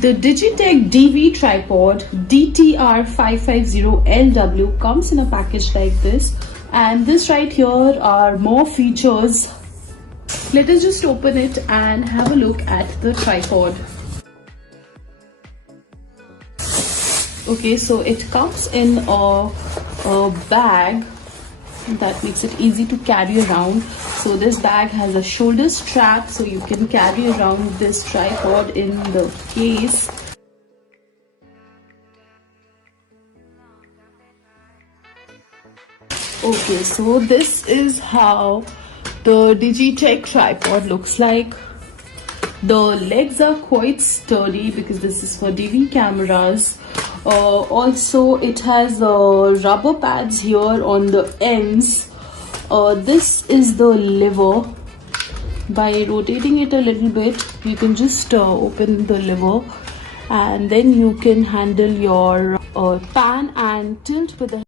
The Digitek DV tripod DTR550LW comes in a package like this, and this right here are more features. Let us just open it and have a look at the tripod. Okay, so it comes in a bag that makes it easy to carry around. So this bag has a shoulder strap, so you can carry around this tripod in the case. Okay, so this is how the Digitech tripod looks like. The legs are quite sturdy because this is for DV cameras. Also, it has rubber pads here on the ends. This is the lever. By rotating it a little bit, you can just open the lever, and then you can handle your pan and tilt with the